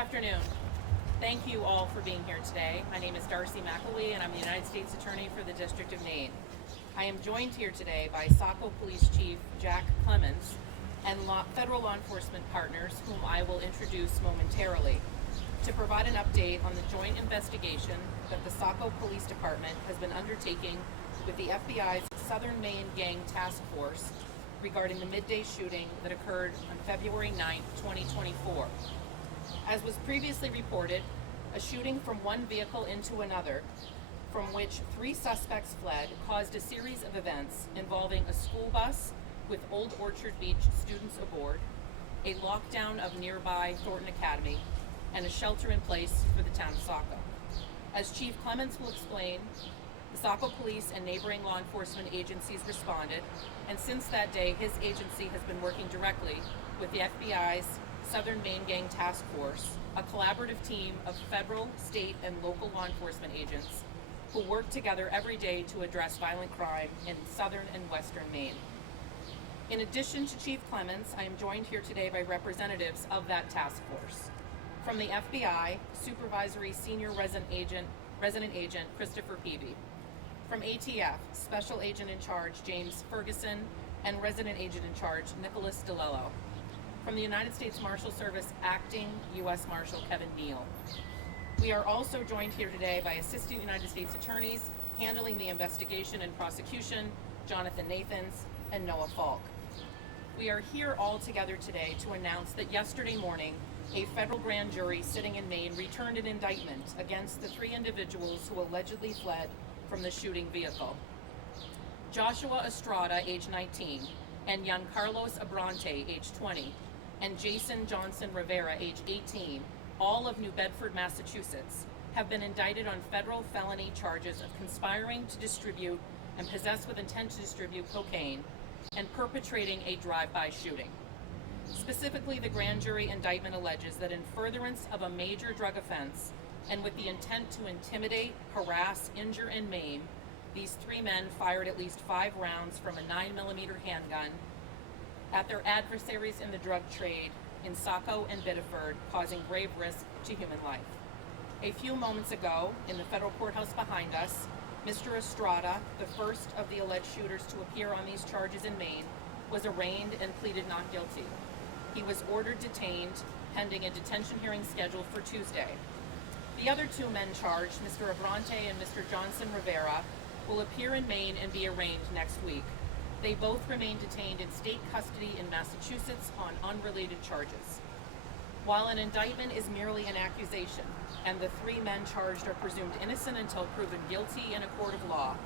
afternoon. Thank you all for being here today. My name is Darcy McElwee, and I'm the United States Attorney for the District of Maine. I am joined here today by Saco Police Chief Jack Clements and federal law enforcement partners, whom I will introduce momentarily, to provide an update on the joint investigation that the Saco Police Department has been undertaking with the FBI's Southern Maine Gang Task Force regarding the midday shooting that occurred on February 9, 2024. As was previously reported, a shooting from one vehicle into another, from which 3 suspects fled, caused a series of events involving a school bus with Old Orchard Beach students aboard, a lockdown of nearby Thornton Academy, and a shelter in place for the town of Saco. As Chief Clements will explain, the Saco Police and neighboring law enforcement agencies responded, and since that day, his agency has been working directly with the FBI's Southern Maine Gang Task Force, a collaborative team of federal, state, and local law enforcement agents who work together every day to address violent crime in southern and western Maine. In addition to Chief Clements, I am joined here today by representatives of that task force. From the FBI, Supervisory Senior Resident Agent Christopher Peavy. From ATF, Special Agent in Charge James Ferguson and Resident Agent in Charge Nicholas DeLello. From the United States Marshal Service, Acting U.S. Marshal Kevin Neal. We are also joined here today by Assistant United States Attorneys handling the investigation and prosecution, Jonathan Nathans and Noah Falk. We are here all together today to announce that yesterday morning, a federal grand jury sitting in Maine returned an indictment against the 3 individuals who allegedly fled from the shooting vehicle. Joshua Estrada, age 19, and Giancarlos Abrante, age 20, and Jason Johnson Rivera, age 18, all of New Bedford, Massachusetts, have been indicted on federal felony charges of conspiring to distribute and possess with intent to distribute cocaine and perpetrating a drive-by shooting. Specifically, the grand jury indictment alleges that in furtherance of a major drug offense and with the intent to intimidate, harass, injure, and maim, these 3 men fired at least 5 rounds from a 9mm handgun at their adversaries in the drug trade in Saco and Bedford, causing grave risk to human life. A few moments ago, in the federal courthouse behind us, Mr. Estrada, the first of the alleged shooters to appear on these charges in Maine, was arraigned and pleaded not guilty. He was ordered detained, pending a detention hearing scheduled for Tuesday. The other 2 men charged, Mr. Abrante and Mr. Johnson Rivera, will appear in Maine and be arraigned next week. They both remain detained in state custody in Massachusetts on unrelated charges. While an indictment is merely an accusation, and the 3 men charged are presumed innocent until proven guilty in a court of law,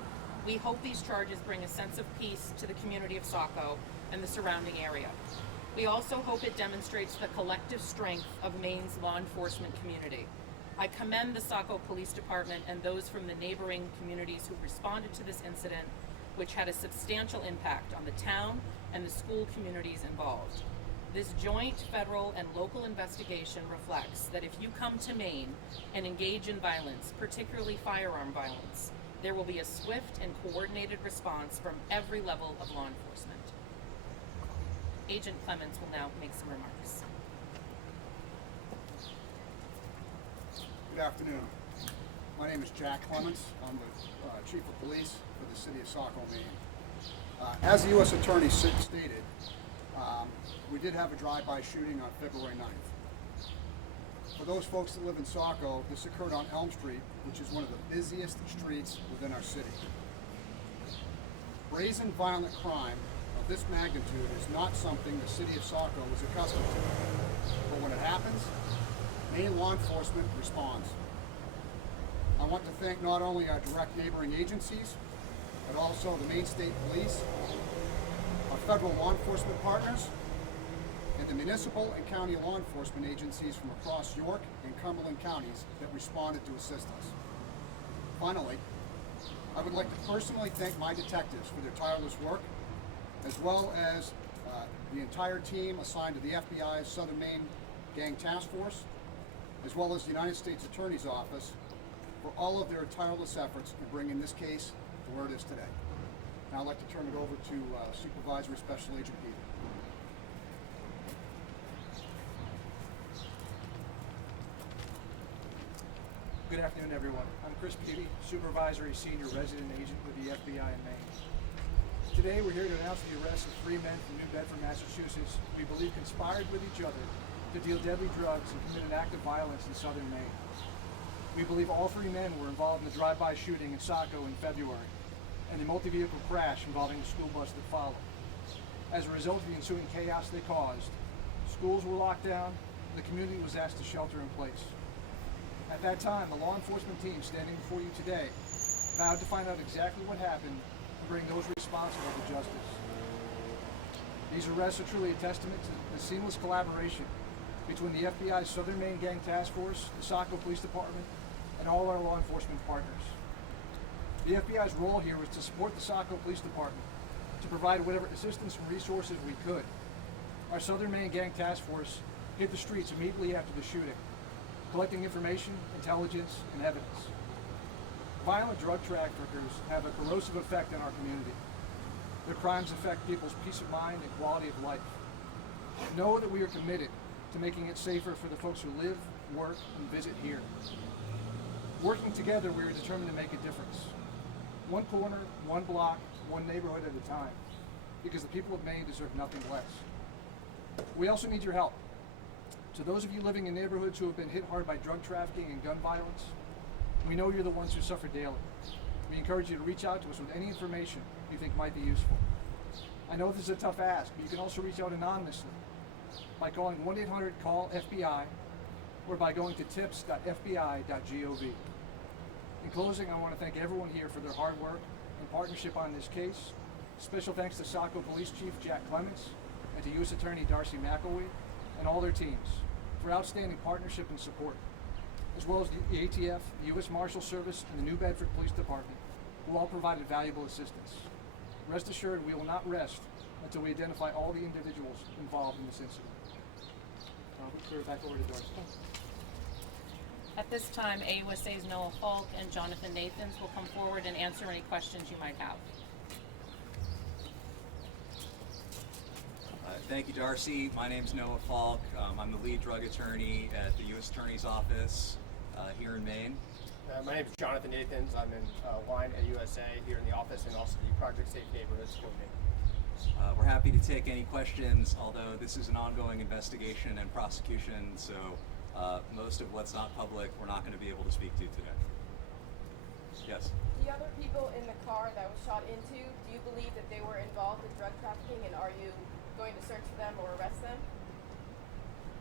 we hope these charges bring a sense of peace to the community of Saco and the surrounding area. We also hope it demonstrates the collective strength of Maine's law enforcement community. I commend the Saco Police Department and those from the neighboring communities who responded to this incident, which had a substantial impact on the town and the school communities involved. This joint federal and local investigation reflects that if you come to Maine and engage in violence, particularly firearm violence, there will be a swift and coordinated response from every level of law enforcement. Agent Clements will now make some remarks. Good afternoon. My name is Jack Clements. I'm the Chief of Police for the City of Saco, Maine. As the U.S. Attorney stated, we did have a drive-by shooting on February 9th. For those folks that live in Saco, this occurred on Elm Street, which is one of the busiest streets within our city. Brazen violent crime of this magnitude is not something the City of Saco is accustomed to. But when it happens, Maine law enforcement responds. I want to thank not only our direct neighboring agencies, but also the Maine State Police, our federal law enforcement partners, and the municipal and county law enforcement agencies from across York and Cumberland counties that responded to assist us. Finally, I would like to personally thank my detectives for their tireless work, as well as the entire team assigned to the FBI's Southern Maine Gang Task Force, as well as the United States Attorney's Office, for all of their tireless efforts in bringing this case to where it is today. Now I'd like to turn it over to Supervisory Special Agent Peavy. Good afternoon, everyone. I'm Chris Peavy, Supervisory Senior Resident Agent with the FBI in Maine. Today, we're here to announce the arrest of 3 men from New Bedford, Massachusetts, who we believe conspired with each other to deal deadly drugs and commit an act of violence in southern Maine. We believe all 3 men were involved in the drive-by shooting in Saco in February and the multi-vehicle crash involving the school bus that followed. As a result of the ensuing chaos they caused, schools were locked down and the community was asked to shelter in place. At that time, the law enforcement team standing before you today vowed to find out exactly what happened and bring those responsible to justice. These arrests are truly a testament to the seamless collaboration between the FBI's Southern Maine Gang Task Force, the Saco Police Department, and all our law enforcement partners. The FBI's role here was to support the Saco Police Department, to provide whatever assistance and resources we could. Our Southern Maine Gang Task Force hit the streets immediately after the shooting, collecting information, intelligence, and evidence. Violent drug traffickers have a corrosive effect on our community. Their crimes affect people's peace of mind and quality of life. Know that we are committed to making it safer for the folks who live, work, and visit here. Working together, we are determined to make a difference. One corner, one block, one neighborhood at a time, because the people of Maine deserve nothing less. We also need your help. To those of you living in neighborhoods who have been hit hard by drug trafficking and gun violence, we know you're the ones who suffer daily. We encourage you to reach out to us with any information you think might be useful. I know this is a tough ask, but you can also reach out anonymously by calling 1-800-CALL-FBI or by going to tips.fbi.gov. In closing, I want to thank everyone here for their hard work and partnership on this case. Special thanks to Saco Police Chief Jack Clements and to U.S. Attorney Darcy McElwee and all their teams for outstanding partnership and support, as well as the ATF, the U.S. Marshal Service, and the New Bedford Police Department, who all provided valuable assistance. Rest assured, we will not rest until we identify all the individuals involved in this incident. We'll turn it back over to Darcy. At this time, AUSA's Noah Falk and Jonathan Nathans will come forward and answer any questions you might have. Thank you, Darcy. My name's Noah Falk. I'm the lead drug attorney at the U.S. Attorney's Office here in Maine. My name is Jonathan Nathans. I'm in line at USA here in the office and also the Project Safe Neighborhoods coordinator. We're happy to take any questions, although this is an ongoing investigation and prosecution, so most of what's not public we're not going to be able to speak to today. Yes? The other people in the car that was shot into, do you believe that they were involved in drug trafficking, and are you going to search for them or arrest them?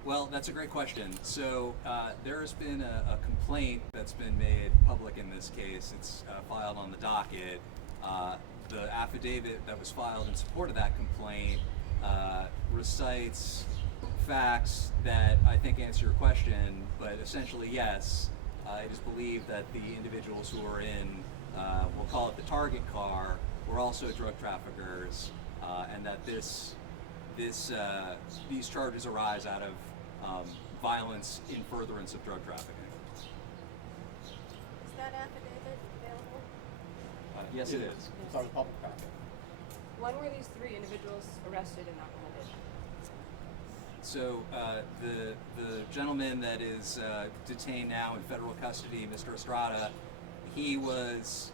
Well, that's a great question. So there has been a complaint that's been made public in this case. It's filed on the docket. The affidavit that was filed in support of that complaint recites facts that I think answer your question, but essentially, yes, it is believed that the individuals who are in, we'll call it the target car, were also drug traffickers, and that these charges arise out of violence in furtherance of drug trafficking. Is that affidavit available? Yes, it is. It's on the public packet. When were these 3 individuals arrested and apprehended? So the gentleman that is detained now in federal custody, Mr. Estrada, he was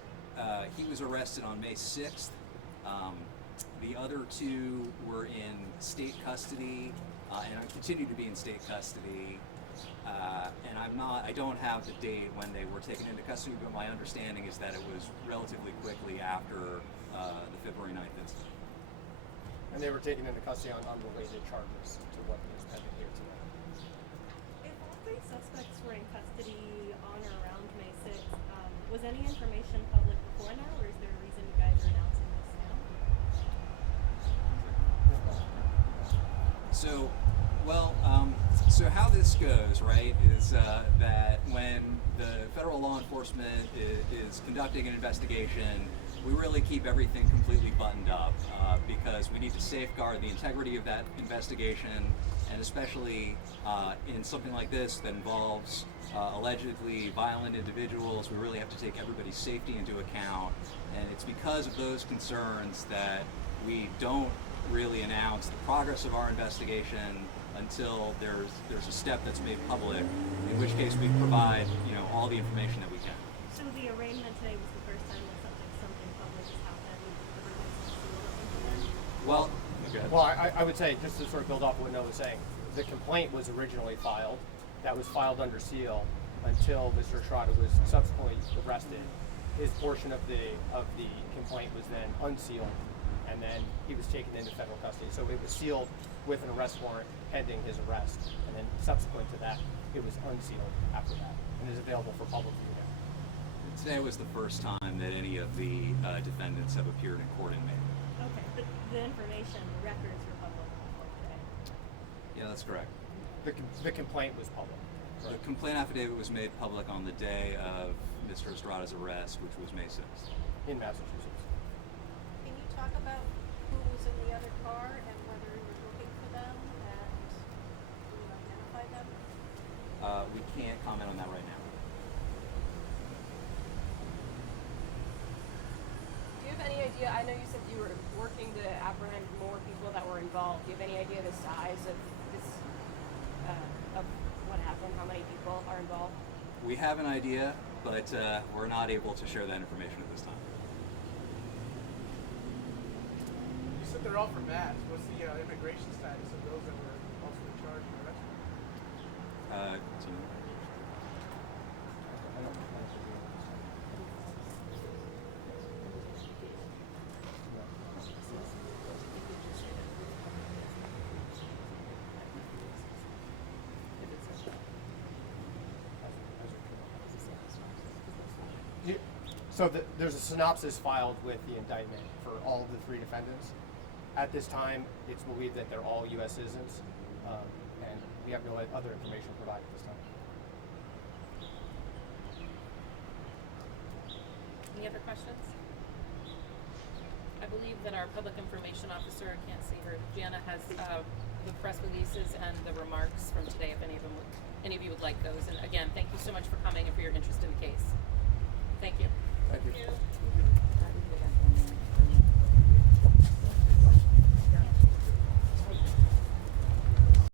arrested on May 6th. The other 2 were in state custody and continue to be in state custody. And I don't have the date when they were taken into custody, but my understanding is that it was relatively quickly after the February 9th incident. And they were taken into custody on unrelated charges to what is pending here today. If all 3 suspects were in custody on or around May 6th, was any information public before now, or is there a reason you guys are announcing this now? So how this goes, right, is that when the federal law enforcement is conducting an investigation, we really keep everything completely buttoned up because we need to safeguard the integrity of that investigation, and especially in something like this that involves allegedly violent individuals, we really have to take everybody's safety into account. And it's because of those concerns that we don't really announce the progress of our investigation until there's a step that's made public, in which case we provide all the information that we can. So the arraignment today was the first time that something public has happened. The arraignment's sealed up until then? Well, okay. Well, I would say, just to sort of build off what Noah was saying, the complaint was originally filed. That was filed under seal until Mr. Estrada was subsequently arrested. His portion of the complaint was then unsealed, and then he was taken into federal custody. So it was sealed with an arrest warrant pending his arrest, and then subsequent to that, it was unsealed after that, and is available for public view now. Today was the first time that any of the defendants have appeared in court in Maine. Okay, but the information, the records were public before today. Yeah, that's correct. The complaint was public. The complaint affidavit was made public on the day of Mr. Estrada's arrest, which was May 6th. In Massachusetts. Can you talk about who was in the other car and whether you were looking for them and who you identified them? We can't comment on that right now. Do you have any idea? I know you said you were working to apprehend more people that were involved. Do you have any idea the size of this, of what happened? How many people are involved? We have an idea, but we're not able to share that information at this time. You said they're all from Mass. What's the immigration status of those that were ultimately charged and arrested? So- So there's a synopsis filed with the indictment for all of the three defendants. At this time, it's believed that they're all U.S. citizens, and we have no other information provided at this time. Any other questions? I believe that our public information officer, I can't see her, Jana, has the press releases and the remarks from today, if any of you would like those. And again, thank you so much for coming and for your interest in the case. Thank you.